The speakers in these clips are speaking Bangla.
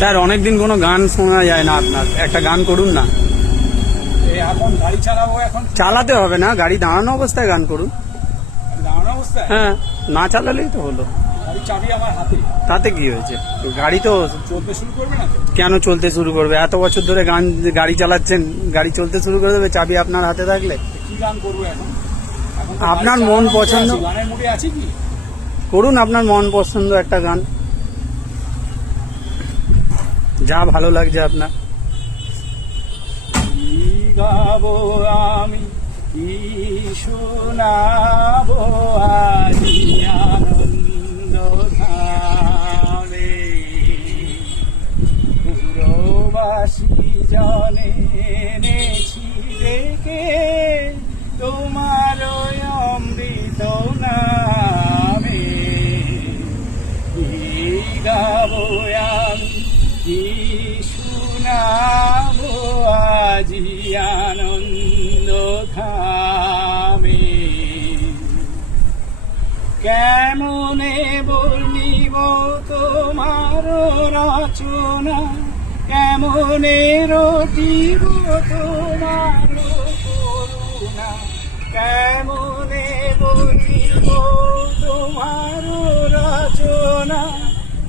স্যার অনেকদিন কোনো গান শোনা যায় না আপনার, একটা গান করুন না। এখন গাড়ি চালাবো, এখন চালাতে হবে না, গাড়ি দাঁড়ানো অবস্থায় গান করুন। দাঁড়ানো অবস্থায় হ্যাঁ, না চালালেই তো হলো। গাড়ি চাবি আমার হাতে, তাতে কি হয়েছে? গাড়ি তো চলতে শুরু করবে না তো? কেন চলতে শুরু করবে? এত বছর ধরে গাড়ি চালাচ্ছেন, গাড়ি চলতে শুরু করে দেবে চাবি আপনার হাতে থাকলে? কি গান করবো এখন? এখন তো আপনার গাড়ি মন চালানোর পছন্দ। মুডে আছি, গানের মুডে আছি কি? করুন আপনার মন পছন্দ একটা গান, যা ভালো লাগছে আপনার। কি গাবো আমি, কি শোনাবো আজি আনন্দ ধামে, পুরবাসী জনে এনেছি ডেকে তোমার অমৃত নামে। কি গাবো আমি, কি শোনাবো আজি আনন্দ ধামে। কেমনে বলিব তোমার রচনা, কেমনে রটিব তোমার করুণা, কেমনে বলিব তোমার রচনা,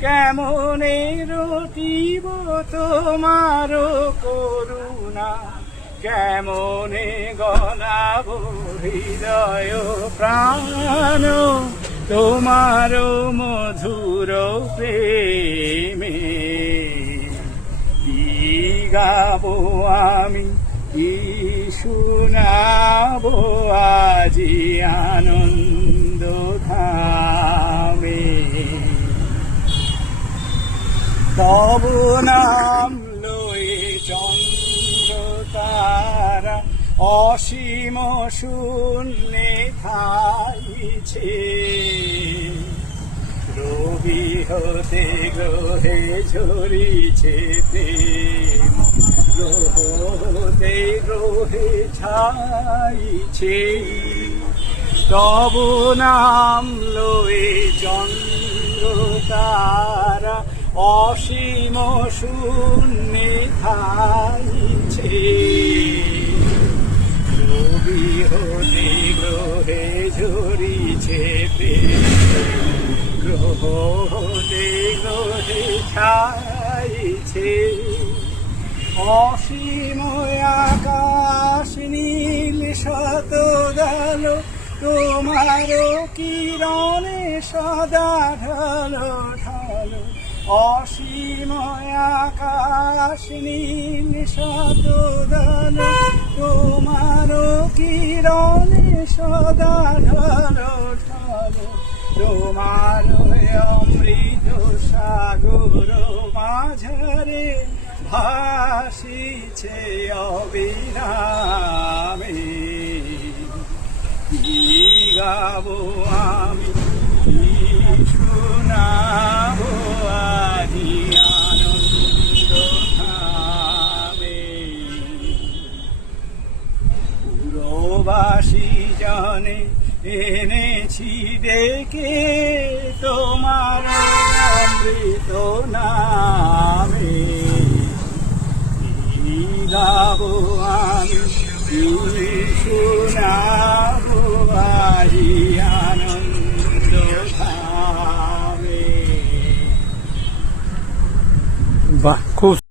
কেমনে রটিব তোমার করুণা, কেমনে গলাব হৃদয় প্রাণ তোমার মধুর প্রেমে। কি গাবো আমি, কি শোনাবো আজি আনন্দ ধামে। তব নাম লয়ে চন্দ্র তারা অসীম শূন্যে থাইছে, রবি হতে গ্রহে ঝরিছে প্রেম, গ্রহ হতে গ্রহে ছাইছে। তব নাম লয়ে চন্দ্র তারা অসীম শূন্যে থাইছে, রবি হতে গ্রহে ঝরিছে প্রেম, গ্রহ হতে গ্রহে ছাইছে। অসীম আকাশ নীল শতদল তোমার কিরণে সদা ঢালো ঢালো। অসীম আকাশ নীল শতদল তোমার কিরণে সদা ঢালো ঢালো। তোমার অমৃত সাগর মাঝারে ভাসিছে অবিরামে। কি গাবো আমি, কি শোনাবো আজি আনন্দ ধামে। পুরবাসী জনে এনেছি ডেকে তোমার অমৃত নামে। কি গাবো আমি, কি শোনাবো আজি আনন্দ ধামে। বাহ, খুব